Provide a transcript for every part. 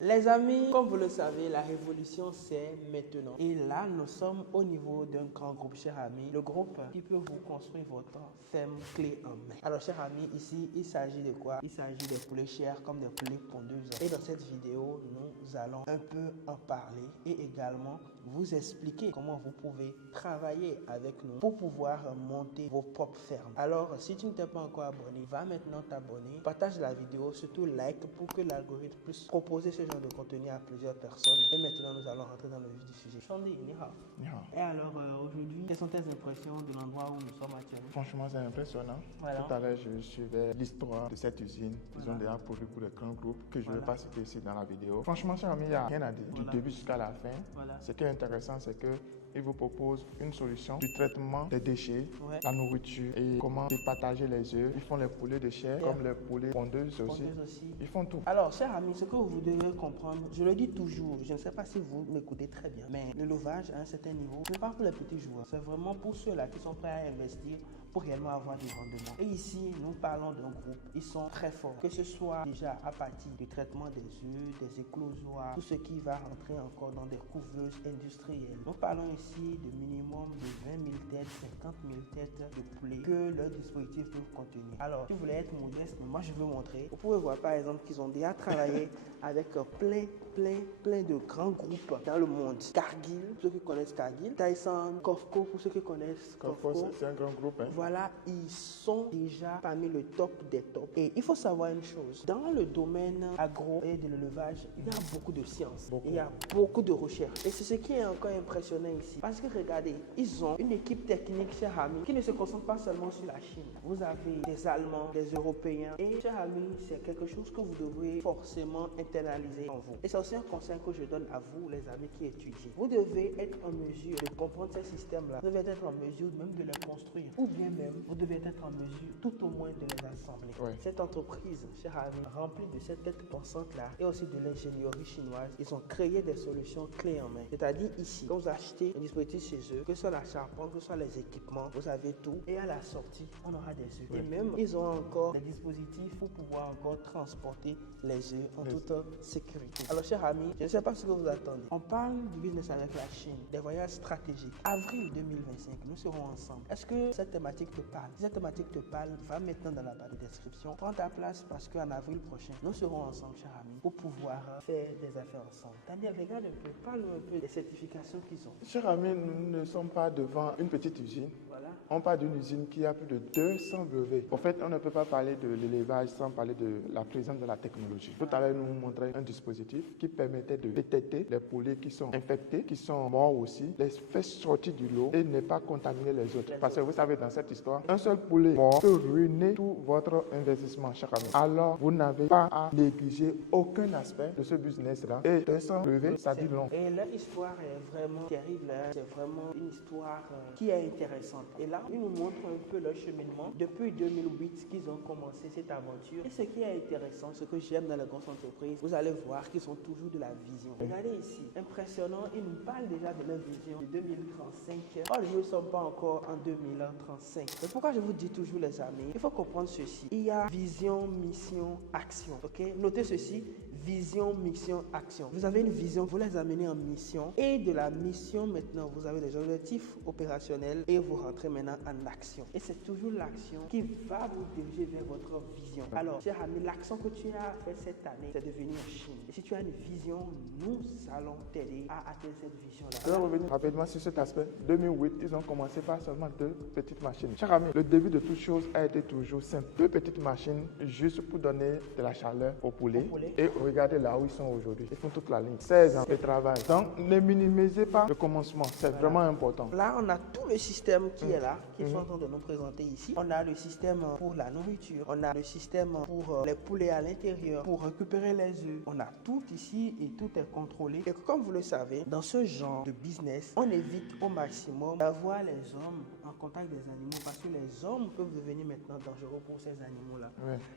Les amis, comme vous le savez, la révolution c'est maintenant. Et là, nous sommes au niveau d'un grand groupe, chers amis. Le groupe qui peut vous construire votre ferme clé en main. Alors, chers amis, ici, il s'agit de quoi? Il s'agit des poulets chers comme des poulets pondeuses. Et dans cette vidéo, nous allons un peu en parler et également vous expliquer comment vous pouvez travailler avec nous pour pouvoir monter vos propres fermes. Alors, si tu ne t'es pas encore abonné, va maintenant t'abonner, partage la vidéo, surtout like pour que l'algorithme puisse proposer ce genre de contenu à plusieurs personnes. Et maintenant, nous allons rentrer dans le vif du sujet. Shandy, ni hao. Ni hao. Et alors, aujourd'hui, quelles sont tes impressions de l'endroit où nous sommes actuellement? Franchement, c'est impressionnant. Voilà. Tout à l'heure, je suivais l'histoire de cette usine. Ils ont déjà produit pour les grands groupes que je ne vais pas citer ici dans la vidéo. Franchement, cher ami, il n'y a rien à dire. Du début jusqu'à la fin. Ce qui est intéressant, c'est qu'ils vous proposent une solution du traitement des déchets, la nourriture et comment départager les œufs. Ils font les poulets de chair comme les poulets pondeuses aussi. Ils font tout. Alors, chers amis, ce que vous devez comprendre, je le dis toujours, je ne sais pas si vous m'écoutez très bien, mais le levage à un certain niveau, ce n'est pas pour les petits joueurs, c'est vraiment pour ceux-là qui sont prêts à investir pour réellement avoir du rendement. Et ici, nous parlons d'un groupe, ils sont très forts, que ce soit déjà à partir du traitement des œufs, des éclosoirs, tout ce qui va rentrer encore dans des couveuses industrielles. Nous parlons ici de minimum de 20 000 têtes, 50 000 têtes de poulet que leur dispositif peut contenir. Alors, si vous voulez être modeste, mais moi je veux montrer, vous pouvez voir par exemple qu'ils ont déjà travaillé avec plein de grands groupes dans le monde. Cargill, pour ceux qui connaissent Cargill, Tyson, Cofco, pour ceux qui connaissent Cofco. C'est un grand groupe. Voilà, ils sont déjà parmi le top des tops. Et il faut savoir une chose, dans le domaine agro et de l'élevage, il y a beaucoup de sciences, il y a beaucoup de recherches. Et c'est ce qui est encore impressionnant ici. Parce que regardez, ils ont une équipe technique, chers amis, qui ne se concentre pas seulement sur la Chine. Vous avez des Allemands, des Européens. Et chers amis, c'est quelque chose que vous devrez forcément internaliser en vous. Et c'est aussi un conseil que je donne à vous, les amis qui étudient. Vous devez être en mesure de comprendre ces systèmes-là. Vous devez être en mesure même de les construire. Ou bien même, vous devez être en mesure tout au moins de les assembler. Cette entreprise, chers amis, remplie de cette tête pensante-là et aussi de l'ingénierie chinoise, ils ont créé des solutions clés en main. C'est-à-dire ici, quand vous achetez un dispositif chez eux, que ce soit la charpente, que ce soit les équipements, vous avez tout. Et à la sortie, on aura des œufs. Et même, ils ont encore des dispositifs pour pouvoir encore transporter les œufs en toute sécurité. Alors, chers amis, je ne sais pas ce que vous attendez. On parle du business avec la Chine, des voyages stratégiques. Avril 2025, nous serons ensemble. Est-ce que cette thématique te parle? Si cette thématique te parle, va maintenant dans la barre de description. Prends ta place parce qu'en avril prochain, nous serons ensemble, chers amis, pour pouvoir faire des affaires ensemble. Daniel, regarde un peu, parle un peu des certifications qu'ils ont. Chers amis, nous ne sommes pas devant une petite usine. Voilà. On parle d'une usine qui a plus de 200 brevets. En fait, on ne peut pas parler de l'élevage sans parler de la présence de la technologie. Tout à l'heure, nous montrions un dispositif qui permettait de détecter les poulets qui sont infectés, qui sont morts aussi, les faire sortir du lot et ne pas contaminer les autres. Parce que vous savez, dans cette histoire, un seul poulet mort peut ruiner tout votre investissement, chers amis. Alors, vous n'avez pas à négliger aucun aspect de ce business-là. Et 200 brevets, ça dit long. Et leur histoire est vraiment terrible. C'est vraiment une histoire qui est intéressante. Et là, ils nous montrent un peu leur cheminement depuis 2008 qu'ils ont commencé cette aventure. Et ce qui est intéressant, ce que j'aime dans les grosses entreprises, vous allez voir qu'ils ont toujours de la vision. Regardez ici, impressionnant, ils nous parlent déjà de leur vision de 2035. Or, nous ne sommes pas encore en 2035. Mais pourquoi je vous dis toujours, les amis, il faut comprendre ceci. Il y a vision, mission, action. Ok? Notez ceci. Vision, mission, action. Vous avez une vision, vous les amenez en mission. Et de la mission, maintenant, vous avez des objectifs opérationnels et vous rentrez maintenant en action. Et c'est toujours l'action qui va vous diriger vers votre vision. Alors, cher ami, l'action que tu as fait cette année, c'est de venir en Chine. Et si tu as une vision, nous allons t'aider à atteindre cette vision-là. Je vais revenir rapidement sur cet aspect. 2008, ils ont commencé par seulement 2 petites machines. Cher ami, le début de toute chose a été toujours simple. 2 petites machines juste pour donner de la chaleur aux poulets. Et regardez là où ils sont aujourd'hui. Ils font toute la ligne. 16 ans de travail. Donc, ne minimisez pas le commencement. C'est vraiment important. Là, on a tout le système qui est là, qu'ils sont en train de nous présenter ici. On a le système pour la nourriture. On a le système pour les poulets à l'intérieur, pour récupérer les œufs. On a tout ici et tout est contrôlé. Et comme vous le savez, dans ce genre de business, on évite au maximum d'avoir les hommes en contact des animaux parce que les hommes peuvent devenir maintenant dangereux pour ces animaux-là.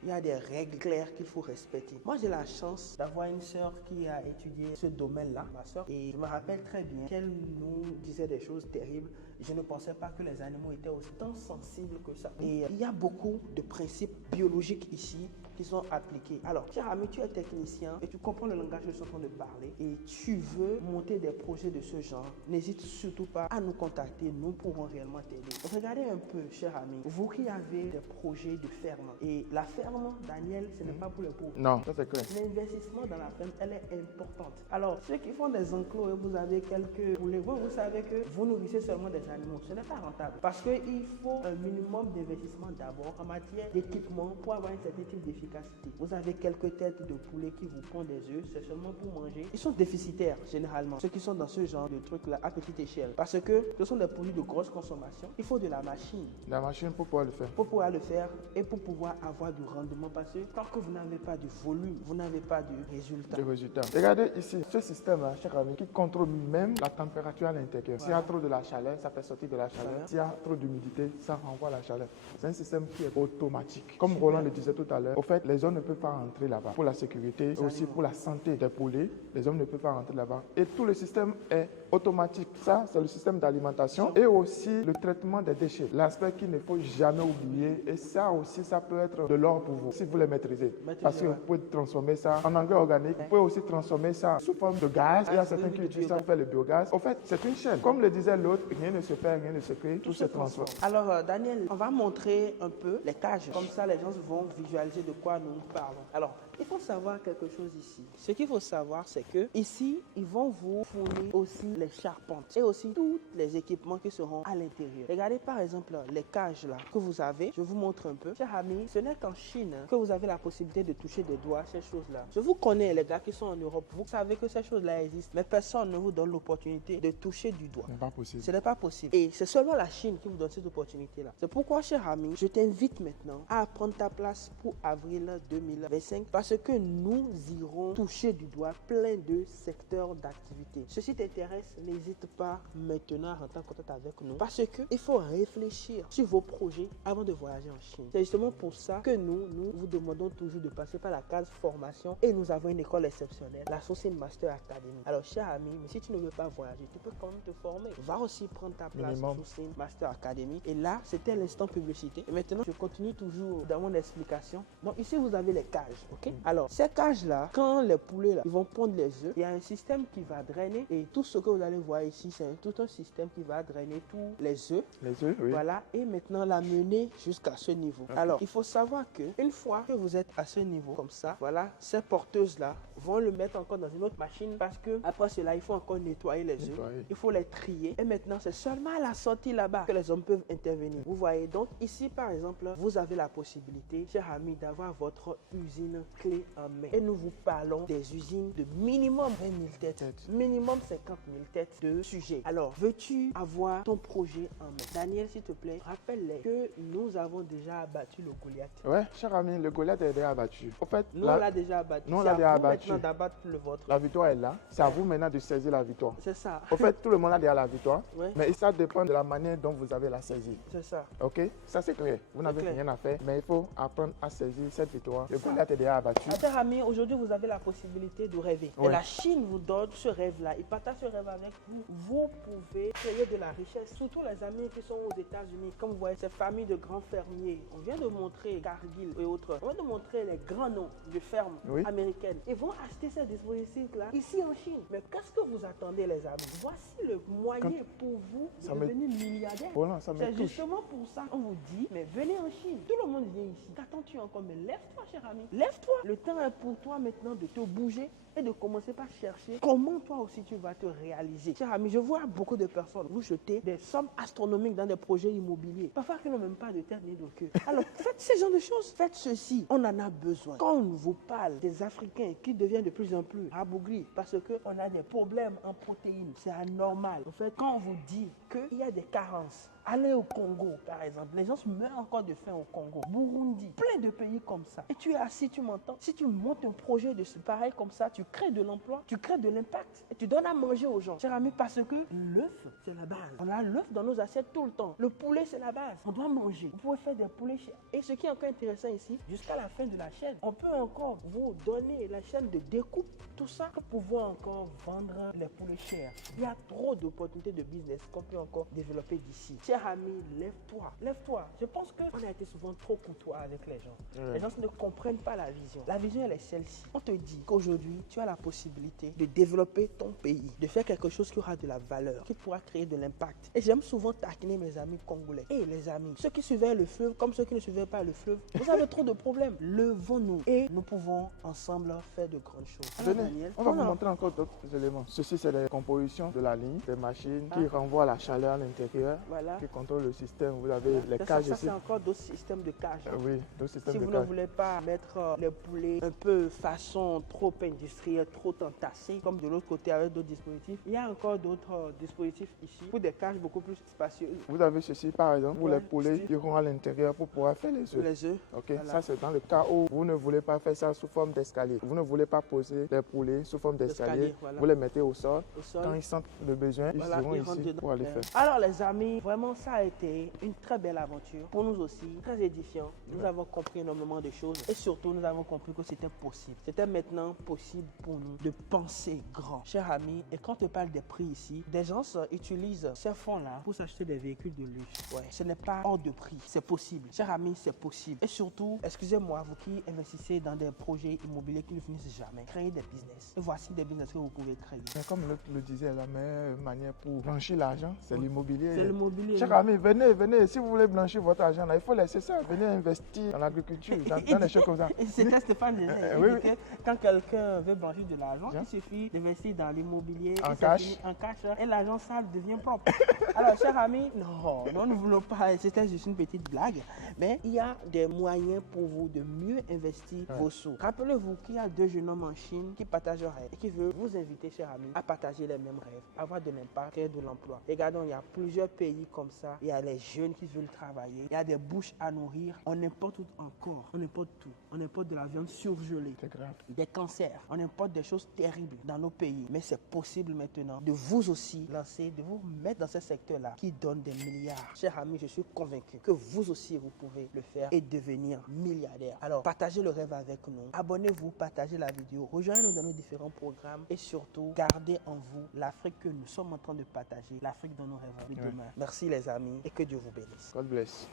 Il y a des règles claires qu'il faut respecter. Moi, j'ai la chance d'avoir une sœur qui a étudié ce domaine-là, ma sœur, et je me rappelle très bien qu'elle nous disait des choses terribles. Je ne pensais pas que les animaux étaient aussi tant sensibles que ça. Et il y a beaucoup de principes biologiques ici qui sont appliqués. Alors, cher ami, tu es technicien et tu comprends le langage que je suis en train de parler et tu veux monter des projets de ce genre, n'hésite surtout pas à nous contacter, nous pourrons réellement t'aider. Regardez un peu, cher ami, vous qui avez des projets de ferme, et la ferme, Daniel, ce n'est pas pour les pauvres. Non, ça c'est clair. L'investissement dans la ferme, elle est importante. Alors, ceux qui font des enclos et vous avez quelques poulets, vous savez que vous nourrissez seulement des animaux, ce n'est pas rentable parce qu'il faut un minimum d'investissement d'abord en matière d'équipement pour avoir un certain type d'efficacité. Vous avez quelques têtes de poulet qui vous pondent des œufs, c'est seulement pour manger. Ils sont déficitaires généralement, ceux qui sont dans ce genre de trucs là à petite échelle, parce que ce sont des produits de grosse consommation. Il faut de la machine. La machine pour pouvoir le faire. Pour pouvoir le faire et pour pouvoir avoir du rendement, parce que tant que vous n'avez pas de volume, vous n'avez pas de résultat. Regardez ici, ce système-là, cher ami, qui contrôle même la température à l'intérieur. S'il y a trop de la chaleur, ça fait sortir de la chaleur. S'il y a trop d'humidité, ça renvoie la chaleur. C'est un système qui est automatique. Comme Roland le disait tout à l'heure, au fait, les hommes ne peuvent pas rentrer là-bas. Pour la sécurité, et aussi pour la santé des poulets, les hommes ne peuvent pas rentrer là-bas. Et tout le système est automatique. Ça, c'est le système d'alimentation et aussi le traitement des déchets. L'aspect qu'il ne faut jamais oublier. Et ça aussi, ça peut être de l'or pour vous, si vous les maîtrisez. Parce que vous pouvez transformer ça en engrais organique. Vous pouvez aussi transformer ça sous forme de gaz. Il y a certains qui utilisent ça pour faire le biogaz. En fait, c'est une chaîne. Comme le disait l'autre, rien ne se perd, rien ne se crée, tout se transforme. Alors, Daniel, on va montrer un peu les cages. Comme ça, les gens vont visualiser de quoi nous parlons. Alors, il faut savoir quelque chose ici. Ce qu'il faut savoir, c'est que ici, ils vont vous fournir aussi les charpentes et aussi tous les équipements qui seront à l'intérieur. Regardez par exemple les cages là que vous avez. Je vous montre un peu. Chers amis, ce n'est qu'en Chine que vous avez la possibilité de toucher des doigts ces choses-là. Je vous connais, les gars qui sont en Europe. Vous savez que ces choses-là existent, mais personne ne vous donne l'opportunité de toucher du doigt. Ce n'est pas possible. Ce n'est pas possible. Et c'est seulement la Chine qui vous donne cette opportunité-là. C'est pourquoi, cher ami, je t'invite maintenant à prendre ta place pour avril 2025 parce que nous irons toucher du doigt plein de secteurs d'activité. Ceci t'intéresse, n'hésite pas maintenant à rentrer en contact avec nous parce que il faut réfléchir sur vos projets avant de voyager en Chine. C'est justement pour ça que nous vous demandons toujours de passer par la case formation et nous avons une école exceptionnelle, la Sourcing Master Academy. Alors, cher ami, mais si tu ne veux pas voyager, tu peux quand même te former. Va aussi prendre ta place à Sourcing Master Academy. Et là, c'était l'instant publicité. Et maintenant, je continue toujours dans mon explication. Donc, ici, vous avez les cages, ok? Alors, ces cages-là, quand les poulets là, ils vont pondre les œufs, il y a un système qui va drainer et tout ce que vous allez voir ici, c'est tout un système qui va drainer tous les œufs. Les œufs, oui. Voilà, et maintenant l'amener jusqu'à ce niveau. Okay. Alors, il faut savoir que une fois que vous êtes à ce niveau, comme ça, voilà, ces porteuses-là vont le mettre encore dans une autre machine parce que après cela, il faut encore nettoyer les œufs. Il faut les trier. Et maintenant, c'est seulement à la sortie là-bas que les hommes peuvent intervenir. Vous voyez, donc ici, par exemple, vous avez la possibilité, cher ami, d'avoir votre usine clé en main. Et nous vous parlons des usines de minimum 20 000 têtes, minimum 50 000 têtes de sujets. Alors, veux-tu avoir ton projet en main? Daniel, s'il te plaît, rappelle-les que nous avons déjà abattu le Goliath. Ouais, cher ami, le Goliath est déjà abattu. En fait, nous, on l'a déjà abattu. Nous, on l'a déjà abattu. D'abattre le vôtre. La victoire est là. C'est à vous maintenant de saisir la victoire. C'est ça. En fait, tout le monde a déjà la victoire. Mais ça dépend de la manière dont vous avez la saisir. C'est ça. Ok? Ça, c'est clair. Vous n'avez rien à faire, mais il faut apprendre à saisir cette victoire. Le Goliath est déjà abattu. Chers amis, aujourd'hui, vous avez la possibilité de rêver. Et la Chine vous donne ce rêve-là. Il partage ce rêve avec vous. Vous pouvez créer de la richesse. Surtout les amis qui sont aux États-Unis. Comme vous voyez, ces familles de grands fermiers. On vient de montrer Cargill et autres. On vient de montrer les grands noms de fermes américaines. Ils vont acheter ces dispositifs-là ici en Chine. Mais qu'est-ce que vous attendez, les amis? Voici le moyen pour vous de devenir milliardaire. C'est justement pour ça qu'on vous dit, mais venez en Chine. Tout le monde vient ici. Qu'attends-tu encore? Mais lève-toi, cher ami. Lève-toi. Le temps est pour toi maintenant de te bouger et de commencer par chercher comment toi aussi tu vas te réaliser. Cher ami, je vois beaucoup de personnes vous jeter des sommes astronomiques dans des projets immobiliers. Parfois qui n'ont même pas de tête ni de queue. Alors faites ce genre de choses. Faites ceci. On en a besoin. Quand on vous parle des Africains qui deviennent de plus en plus rabougris parce qu'on a des problèmes en protéines, c'est anormal. En fait, quand on vous dit qu'il y a des carences, allez au Congo, par exemple. Les gens meurent encore de faim au Congo. Burundi, plein de pays comme ça. Et tu es assis, tu m'entends. Si tu montes un projet de ce pareil comme ça, tu tu crées de l'emploi, tu crées de l'impact et tu donnes à manger aux gens. Cher ami, parce que l'œuf, c'est la base. On a l'œuf dans nos assiettes tout le temps. Le poulet, c'est la base. On doit manger. Vous pouvez faire des poulets chers. Et ce qui est encore intéressant ici, jusqu'à la fin de la chaîne, on peut encore vous donner la chaîne de découpe, tout ça, pour pouvoir encore vendre les poulets chers. Il y a trop d'opportunités de business qu'on peut encore développer d'ici. Cher ami, lève-toi. Lève-toi. Je pense qu'on a été souvent trop courtois avec les gens. Les gens ne comprennent pas la vision. La vision, elle est celle-ci. On te dit qu'aujourd'hui, tu as la possibilité de développer ton pays, de faire quelque chose qui aura de la valeur, qui pourra créer de l'impact. Et j'aime souvent taquiner mes amis congolais. Et les amis, ceux qui suivaient le fleuve comme ceux qui ne suivaient pas le fleuve, vous avez trop de problèmes. Levons-nous et nous pouvons ensemble faire de grandes choses. Alors, Venez, Daniel, on va vous montrer encore d'autres éléments. Ceci, c'est les compositions de la ligne, des machines qui renvoient la chaleur à l'intérieur, voilà. qui contrôlent le système. Vous avez les cages Ça, ici. c'est encore d'autres systèmes de cage. Oui, d'autres systèmes Si de vous cages. ne voulez pas mettre les poulets un peu façon trop industrielle, trop entassée, comme de l'autre côté avec d'autres dispositifs, il y a encore d'autres dispositifs ici pour des cages beaucoup plus spacieuses. Vous avez ceci par exemple pour les poulets qui iront à l'intérieur pour pouvoir faire les œufs. Les œufs. Ok, Voilà. ça c'est dans le cas où vous ne voulez pas faire ça sous forme d'escalier. Vous ne voulez pas poser les poulets sous forme d'escalier. Voilà. Vous les mettez au sol. Au sol. Quand ils sentent le besoin, Voilà, ils iront ils rentrent ici dedans. pour aller faire. Alors les amis, vraiment ça a été une très belle aventure. Pour nous aussi, très édifiant. Nous avons compris énormément de choses. Et surtout, nous avons compris que c'était possible. C'était maintenant possible pour nous de penser grand. Chers amis, et quand on parle des prix ici, des gens utilisent ces fonds-là pour s'acheter des véhicules de luxe. Ouais, ce n'est pas hors de prix. C'est possible. Chers amis, c'est possible. Et surtout, excusez-moi, vous qui investissez dans des projets immobiliers qui ne finissent jamais, créez des business. Et voici des business que vous pouvez créer. Mais comme l'autre le disait, la meilleure manière pour blanchir l'argent, c'est l'immobilier. C'est l'immobilier. Chers amis, venez. Si vous voulez blanchir votre argent, là, il faut laisser ça. Venez investir dans l'agriculture, dans des choses comme ça. C'était Stéphane disait. Oui, Il disait, quand quelqu'un veut blanchir de l'argent, il suffit d'investir dans l'immobilier. En et cash. en cash. Et l'argent sale devient propre. Alors, chers amis, non, nous ne voulons pas. C'était juste une petite blague. Mais il y a des moyens pour vous de mieux investir vos sous. Rappelez-vous qu'il y a 2 jeunes hommes en Chine qui partagent leurs rêves et qui veulent vous inviter, chers amis, à partager les mêmes rêves, avoir de l'impact, créer de l'emploi. Regardons, il y a plusieurs pays comme ça. Il y a les jeunes qui veulent travailler. Il y a des bouches à nourrir. On importe tout encore. On importe tout. On importe de la viande surgelée. C'est grave. Des cancers. On importe des choses terribles dans nos pays. Mais c'est possible maintenant de vous aussi lancer, de vous mettre dans ce secteur-là qui donne des milliards. Chers amis, je suis convaincu que vous aussi, vous pouvez le faire et devenir milliardaire. Alors, partagez le rêve avec nous. Abonnez-vous, partagez la vidéo. Rejoignez-nous dans nos différents programmes et surtout, gardez en vous l'Afrique que nous sommes en train de partager, l'Afrique dans nos rêves de demain. Merci les amis et que Dieu vous bénisse. God bless.